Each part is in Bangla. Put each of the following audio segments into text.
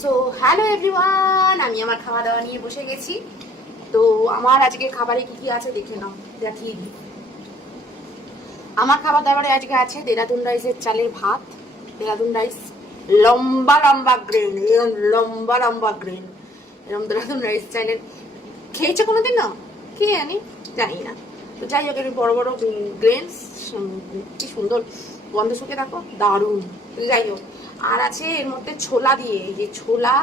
সো হ্যালো এভরিওয়ান, আমি আমার খাওয়া দাওয়া নিয়ে বসে গেছি। তো আমার আজকে খাবারে কি কি আছে দেখে নাও, দেখিয়ে দিই। আমার খাবার দাবারে আজকে আছে দেরাদুন রাইসের চালের ভাত। দেরাদুন রাইস লম্বা লম্বা গ্রেন, এরকম লম্বা লম্বা গ্রেন, এরকম দেরাদুন রাইস চালের খেয়েছো কোনোদিন? না খেয়ে জানি না। তো যাই হোক, এরকম বড় বড় গ্রেনস, কি সুন্দর গন্ধ শুকে থাকো, দারুণ। যাই হোক, আর আছে এর মধ্যে ছোলা দিয়ে, এই যে ছোলা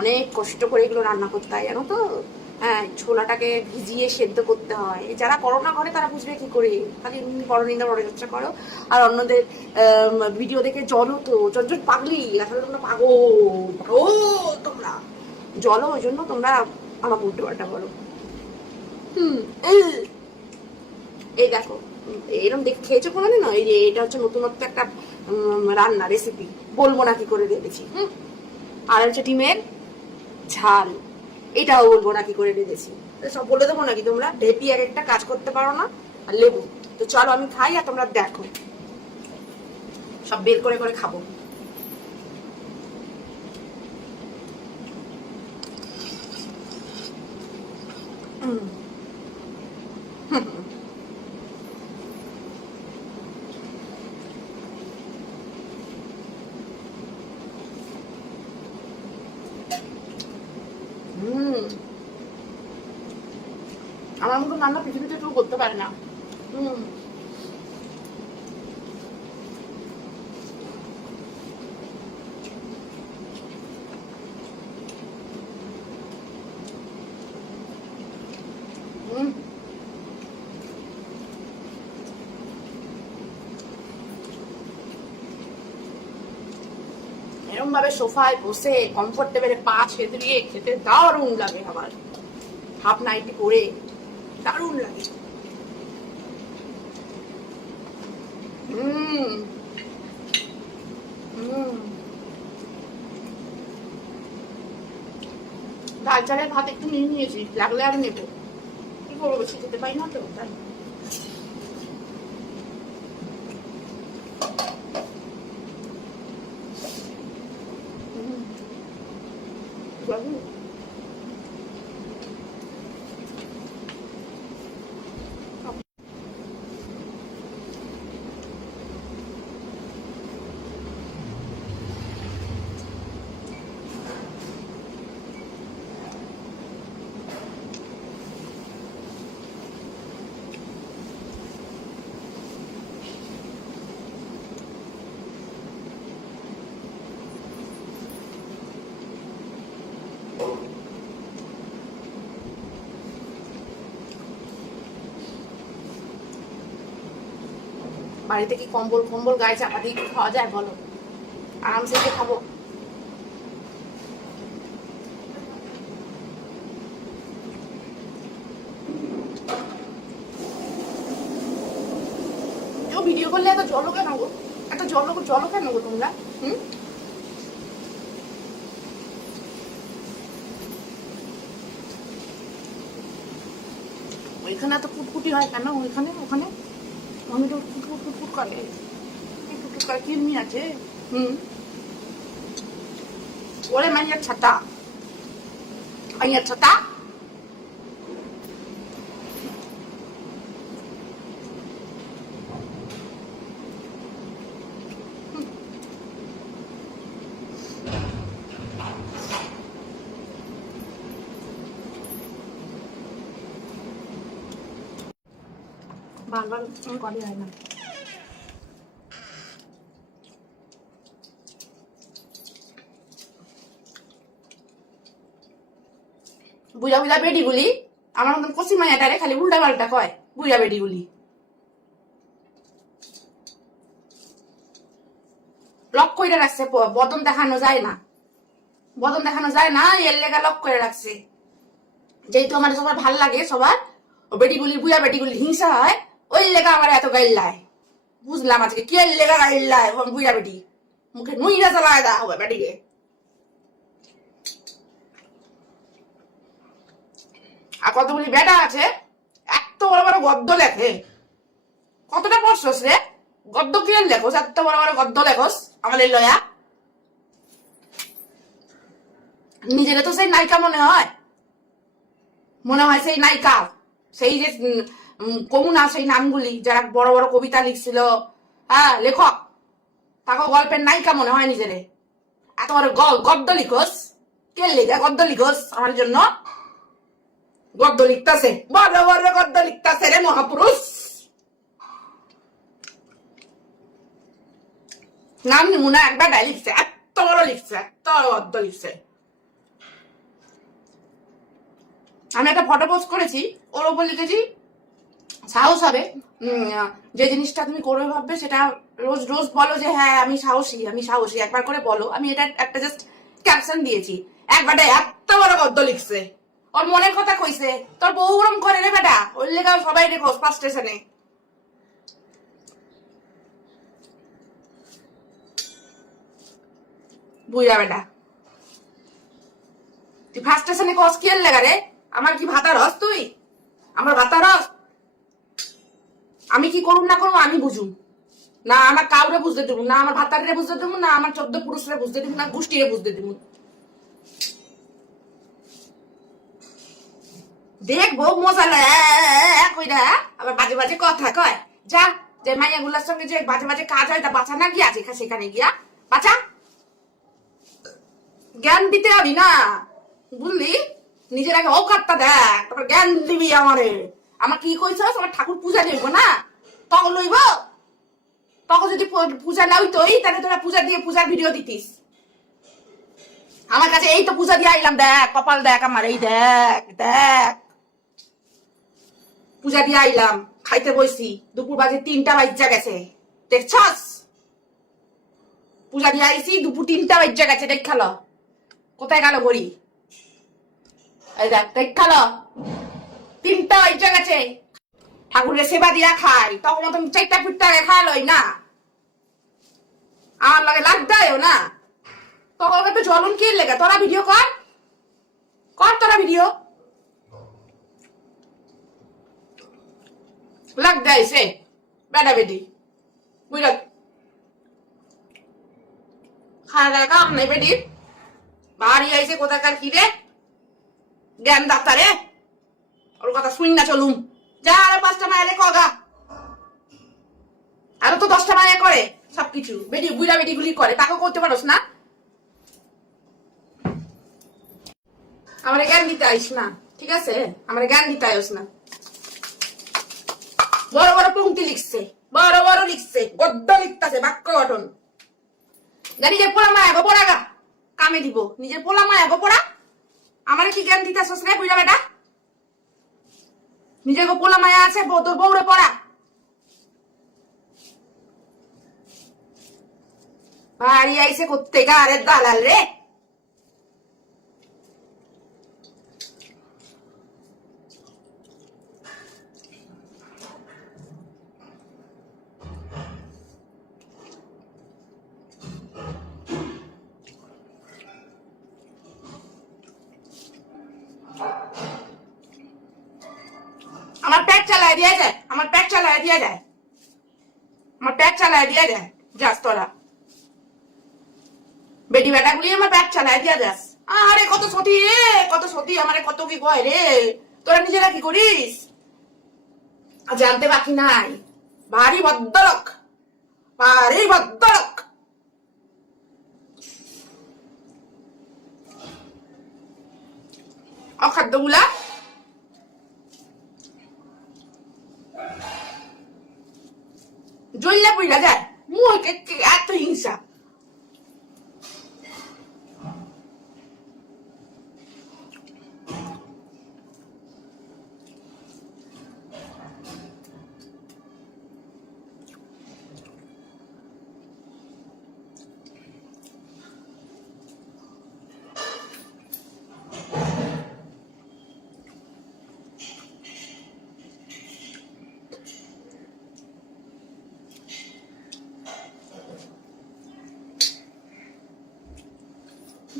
অনেক কষ্ট করে এগুলো রান্না করতে হয় জানো তো। হ্যাঁ, ছোলাটাকে ভিজিয়ে সেদ্ধ করতে হয়। যারা করোনা করে তারা বুঝবে কি করে, খালি বড় নিন্দা বড় চর্চা করো আর অন্যদের ভিডিও দেখে জলও তো চঞ্চল পাগলি। আসলে তোমরা পাগল পাগল, তোমরা জলও, ওই জন্য তোমরা আমার উল্টো পাল্টা বলো। এই দেখো, এরকম দেখে খেয়েছো কোনোদিন? না, এই যে এটা হচ্ছে নতুনত্ব একটা রান্না রেসিপি, বলবো না কি করে রেঁধেছি। আর হচ্ছে ডিমের ঝাল, এটাও বলবো না কি করে রেঁধেছি। সব বলে দেবো নাকি? তোমরা ঢেপি আর একটা কাজ করতে পারো না। আর লেবু। তো চলো আমি খাই আর তোমরা দেখো, সব বের করে করে খাবো। আমার মতো রান্না পৃথিবীতে কেউ করতে পারে না। এরকম ভাবে সোফায় বসে কমফোর্টেবলে পা ছেড়ে দিয়ে খেতে দারুণ লাগে। আমার হাফ নাইটি পরে দারুণ লাগে। ডাল চালের ভাত একটু নিয়ে নিয়েছি, লাগলে আর নেবো। কি করবো, বেশি খেতে পাই না তো, তাই। বাড়িতে কি কম্বল কম্বল গায়ে চাপা দিয়ে খাওয়া যায় বলো? আরামসে গিয়ে খাবো। ভিডিও করলে এত জল কেন গো? এত জল কেন গো তোমরা? ওইখানে এত ফুটফুটি হয় কেন? ওইখানে ওখানে আমি তো ফুটফুট ফুটফুট করে, ফুটফুট করে কিরমি আছে। ওরে মাইয়ার ছাতা, মাইয়ার ছাতা। বারবার করে হয় না। বুঝা বুঝা বেডি গুলি আমার মতন কষি মায়াটারে খালি উল্টা পাল্টা কয় বুঝা বেডি গুলি। লক করে রাখছে, বদন দেখানো যায় না, বদন দেখানো যায় না, এর লেগা লক করে রাখছে। যেহেতু আমার সবার ভাল লাগে, সবার বেডিগুলি বুয়া বেডিগুলি হিংসা হয়, ওই লেগা আমার এত গাইল্লায়। বুঝলাম আজকে কি লেগা গাইল্লায় বুয়া বেটি, মুখে নুইরা চালায় দেওয়া হবে বেটিকে। আর কতগুলি বেটা আছে এত বড় বড় গদ্য লেখে, কতটা পড়ছস রে? গদ্য কি লেখোস? এত বড় বড় গদ্য লেখোস আমাদের লয়া। নিজেরা তো সেই নায়িকা মনে হয় সেই নায়িকা, সেই যে কমুনা, সেই নামগুলি যারা বড় বড় কবিতা লিখছিল, হ্যাঁ লেখক, তাকে গল্পের নায়িকা মনে হয় নিজেরে। এত বড় গদ্য লিখোস, কে লেখা গদ্য লিখোস আমার জন্য? গদ্য লিখতাছে, বড় বড় গদ্য লিখতাছে রে মহাপুরুষ। নাম নিমুনা একবার ডাই লিখছে, এত বড় লিখছে, এত গদ্য লিখছে। আমি একটা ফটো পোস্ট করেছি, ওর ওপর লিখেছি সাহস হবে, যে জিনিসটা তুমি করবে ভাববে সেটা রোজ রোজ বলো যে হ্যাঁ আমি সাহসী, আমি সাহসী, একবার করে বলো। আমি এটা একটা জাস্ট ক্যাপশন দিয়েছি, একবারে এত বড় গদ্য লিখছে, ওর মনের কথা কইছে। তোর বউ ওরম করে রে বেটা, ওর লেখা সবাই রেখো ফার্স্ট স্টেশনে। বুঝা বেটা, তুই ফার্স্ট স্টেশনে কস কি লেগা রে? আমার কি ভাতা রস তুই? আমার ভাতা রস? আমি কি করুম না করুম আমি বুঝুম না, আমার কাউরে বুঝতে দেবো না, আমার ভাতারে বুঝতে দেবো না, আমার 14 পুরুষরে বুঝতে দেবো না, গোষ্ঠীরে বুঝতে দেবো। দেখবো মজা কইরা আবার বাজে বাজে কথা কয়। যা, যে মাইয়া গুলার সঙ্গে যে বাজে বাজে কাজ হয় তা বাঁচা না গিয়া সেখানে গিয়া বাঁচা। জ্ঞান দিতে হবি না, বুঝলি? নিজের আগে অকাতটা দেখ, তারপর জ্ঞান দিবি আমারে। আমার কি কইছ, আমার ঠাকুর পূজা লইব না, তখন লইব। তখন যদি পূজা না হইতোই তাহলে তোরা পূজা দিয়ে পূজার ভিডিও দিতিস। আমার কাছে এই তো পূজা দিয়ে আইলাম, দেখ কপাল দেখ আমার, এই দেখ দেখ পূজা দিয়ে আইলাম, খাইতে বইছি, দুপুর বাজে 3টা বাজ্যা গেছে, দেখছস? পূজা দিয়ে আইছি, দুপুর 3টা বাজ্যা গেছে, দেখ খালো কোথায় গেল গড়ি, এই দেখ দেখ খালো 3টা বাজ্যা গেছে। ঠাকুরের সেবা দিয়া খাই, তখন তুমি 4টা ফুটটা খাওয়ালই না, আমার লাগে লাগ দেয়ও না, তখন তো জ্বলন কি লেগে। তোরা ভিডিও কর কর, তোরা ভিডিও লাগ দেয় সে বেটা বেটি, বুঝল? খাওয়া কাম নেই বেটি, বাড়ি আইসে কোথাকার কি রে জ্ঞান ডাক্তারে, ওর কথা শুন না চলুম। যা আরো 5টা মায়া কগা, আরো তো 10টা মায়া করে সবকিছু, বেটি বুড়া বেটি গুলি করে, তাকে করতে পারোস না? আমার জ্ঞান দিতে আইস না, ঠিক আছে? আমার জ্ঞান দিতে আইস না। বড় বড় পংক্তি লিখছে, বড় বড় লিখছে, গদ্য লিখতেছে, বাক্য গঠন। নিজের পোলা মায়া গো পড়া গা, কামে দিব নিজের পোলা মায়া গো পড়া। আমার কি জ্ঞান দিতে আসছ রে বুঝা বেটা? নিজের গো পোলা মায়া আছে, তোর বউরে পড়া। বাড়ি আইসে করতে গা, আরে দালাল রে। আমার পেট চালায় দিয়া যায়, আমার পেট চালায় দিয়া যায়, আমার পেট চালায় দিয়া যায়, যাস তোরা বেটি বেটা গুলি আমার পেট চালায় দিয়া যাস। আরে কত সতী রে, কত সতী, আমারে কত কি কয় রে, তোরা নিজেরা কি করিস জানতে বাকি নাই। ভারী ভদ্রলোক, ভারী ভদ্রলোক। অখাদ্যগুলা জ্বললে পুইরা যায়, মুখে এত হিংসা।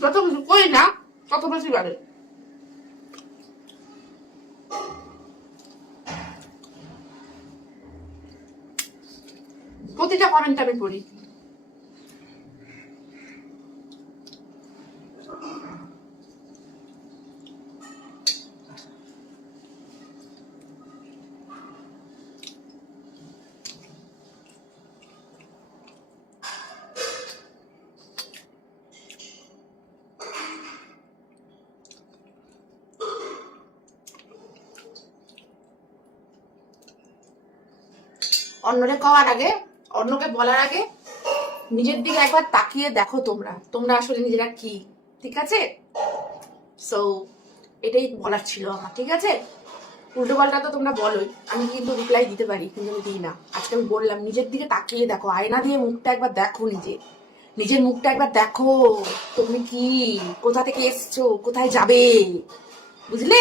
যত কিছু করি না তত বেশি বাড়ে। প্রতিটা কমেন্ট আমি পড়ি। অন্যকে খাওয়ার আগে, অন্যকে বলার আগে নিজের দিকে একবার তাকিয়ে দেখো তোমরা আসলে নিজেরা কি, ঠিক আছে? সো এটাই বলার ছিল আমার, ঠিক আছে? উল্টো পাল্টা তো তোমরা বলোই, আমি কিন্তু রিপ্লাই দিতে পারি, কিন্তু আমি দিই না। আজকে আমি বললাম নিজের দিকে তাকিয়ে দেখো, আয়না দিয়ে মুখটা একবার দেখো, নিজের মুখটা একবার দেখো। তুমি কি, কোথা থেকে এসছো, কোথায় যাবে, বুঝলে?